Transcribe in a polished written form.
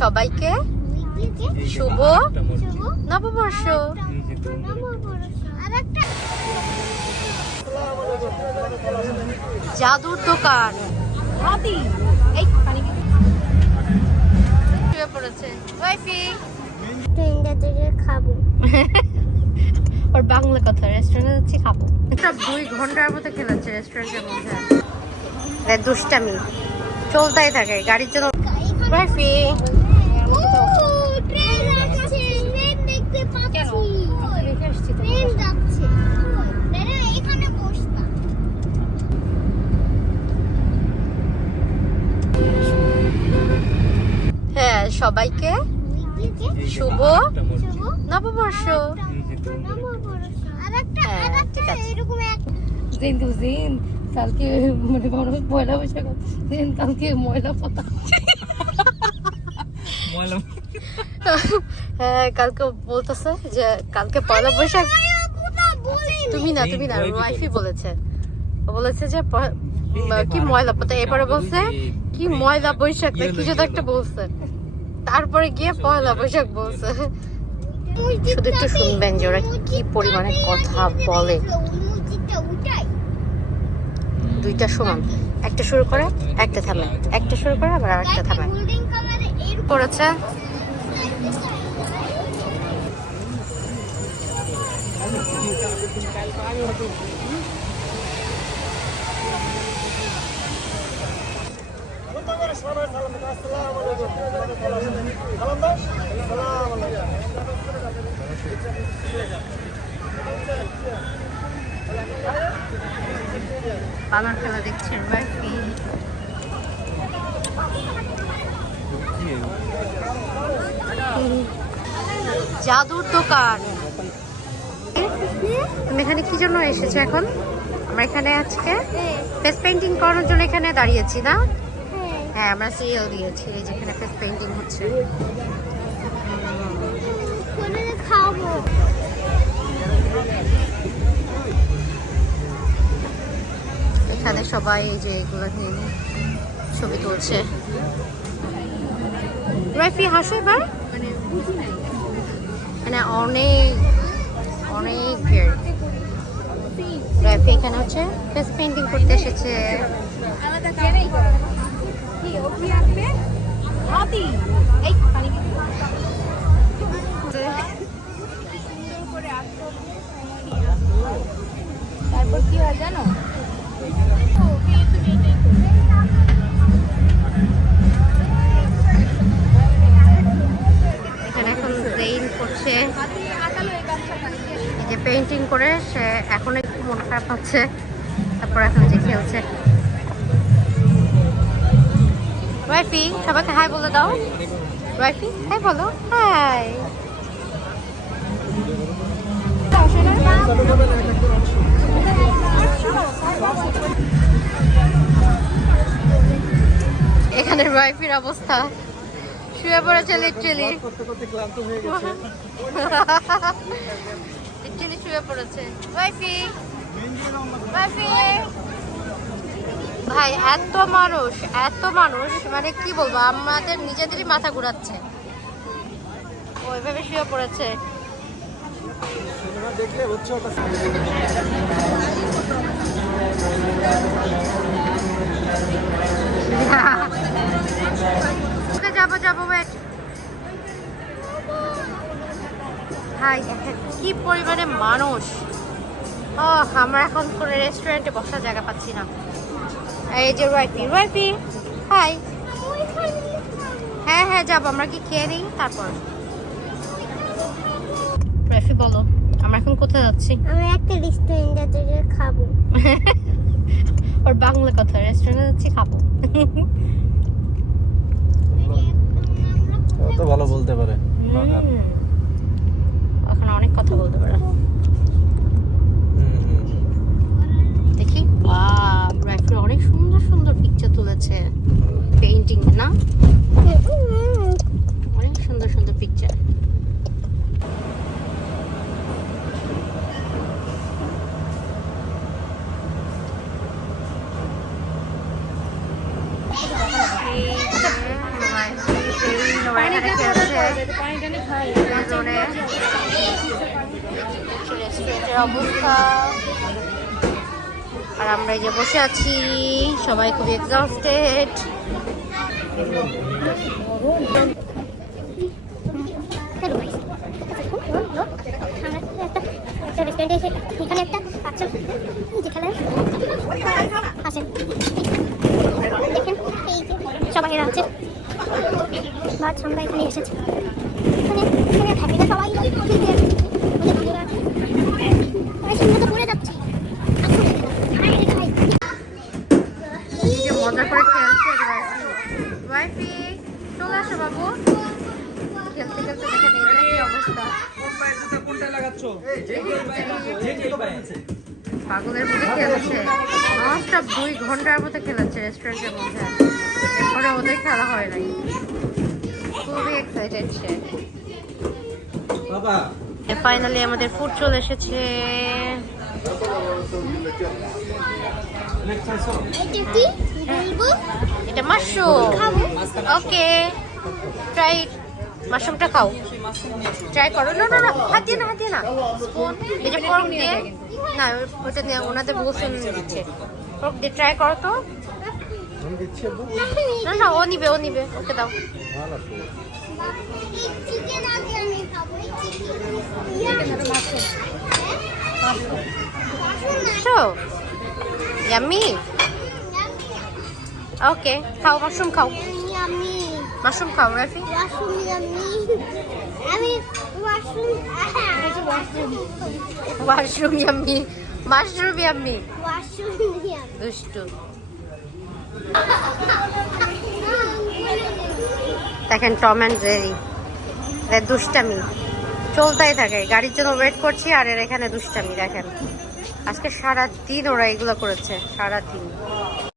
সবাইকে শুভ নববর্ষ। জাদুর দোকান পড়েছে খাবো ওর বাংলা কথা, রেস্টুরেন্টে যাচ্ছি খাবো। 2 ঘন্টার মতো খেলাচ্ছে রেস্টুরেন্টের মধ্যে, দুষ্টামি চলতেই থাকে গাড়ির জন্য। হ্যাঁ, সবাইকে শুভ নববর্ষ। কালকে মানে পয়লা বৈশাখ, কালকে ময়লা পাতা। হ্যাঁ, কালকে বলতেছে যে কালকে পয়লা বৈশাখ। তুমি না ওয়াইফি বলেছে যে কি ময়লা পাতা, এবারে বলছে কি ময়লা বৈশাখ না কিছু তো একটা বলছে, তারপরে গিয়ে পয়লা বৈশাখ বলছে। শুধু একটু শুনবেন যে ওরা কি পরিমাণে কথা বলে। 2টা সমান, একটা শুরু করে একটা থামে, একটা শুরু করে আবার আরেকটা থামে করেছে। বাবার খেলা দেখছেন বাকি। জাদুর দোকান। তুমি এখানে কি জন্য এসেছো এখন? আমরা এখানে আজকে ফেস পেইন্টিং করার জন্য এখানে দাঁড়িয়েছি না? হ্যাঁ, আমরা সিরিয়াল দিয়েছি, এই যেখানে ফেস পেইন্টিং হচ্ছে। এখানে সবাই এই যে এগুলো নিয়ে ছবি তুলছে। রাইফি হাসো এবার, মানে অনেক ভিড়। রাইফি এখানে হচ্ছে ফেস পেইন্টিং করতে এসেছে। তারপর কি হয় জানো, এখানে এখন জেইন করছে, যে পেইন্টিং করে সে এখন একটু মন খারাপ হচ্ছে, তারপর এখন যে খেলছে। রাইফি সবাইকে হাই বলে দাও। রাইফি হাই বলো, হাই। এখানে রাইফির অবস্থা, শুয়ে পড়েছে লিটারালি শুয়ে পড়েছে। রাইফি ভাই, এত মানুষ মানে কি বলবো, আমাদের নিজেদেরই মাথা ঘুরাচ্ছে, ওইভাবে শুয়ে পড়েছে। যাবো ওয়েট। ভাই কি পরিমাণে মানুষ, আমরা এখন কোনো রেস্টুরেন্টে বসার জায়গা পাচ্ছি না। এই যে রাইফি হাই। হ্যাঁ যাবো, আমরা কি খেয়ে নিই তারপর। রাইফি বলো আমরা এখন কোথায় যাচ্ছি? আমরা একটা রেস্টুরেন্টে খাবো। ওর বাংলা কথা, রেস্টুরেন্টে যাচ্ছি খাবো। তো ভালো বলতে পারে, ওখানে অনেক কথা বলতে পারে। দেখি রাইফি অনেক সুন্দর পিকচার তুলেছে পেইন্টিং না, অনেক সুন্দর পিকচার। সবাই এখানে খেলছে রেস্টুরেন্টের অবস্থা। আর আমরা এই যে বসে আছি, সবাই খুব এক্সস্টেড। এখানে একটা বাচ্চা যে খেলেন আসেন দেখেন, এই যে সবাই আছে বাচ্চা, আমরা এখানে এসেছি। এখানে থাকি না সবাই, পড়ে যাচ্ছে মজা করে খেলছে। ওয়াইফি চলে আসো বাবু, খেলতে খেলতে দেখেন এটা কি অবস্থা। পাগলের মধ্যে খেলছে ননস্টপ, 2 ঘন্টার মতো খেলেছে রেস্টুরেন্টের মধ্যে। এরপরে ওদের খেলা হয় নাই, খুবই এক্সাইটেড সে। ফাইনালি আমাদের ফুড চলে এসেছে। এটা মাশরুম। ওকে ট্রাই, মাশরুমটা খাও, ট্রাই করো। না না না, হাত দিয়ে না, হাত দিয়ে না, স্পুন এই যে ফর্ক দিয়ে না, ওটা দিয়ে ওনাদের বলছেন দিচ্ছে, ফর্ক দিয়ে ট্রাই করো তো। না না, ও নিবে, ও নিবে, ওকে দাও। ইয়াম্মি। ওকে খাও, মাশরুম খাও, মাশরুম খাও Rafi. Washroom yummy, mushroom yummy, দুষ্টু। দেখেন টম অ্যান্ড জেরি, দুষ্টামি চলতেই থাকে। গাড়ির জন্য ওয়েট করছি আর এর এখানে দুষ্টামি দেখেন। আজকে সারাদিন ওরা এগুলো করেছে, সারাদিন।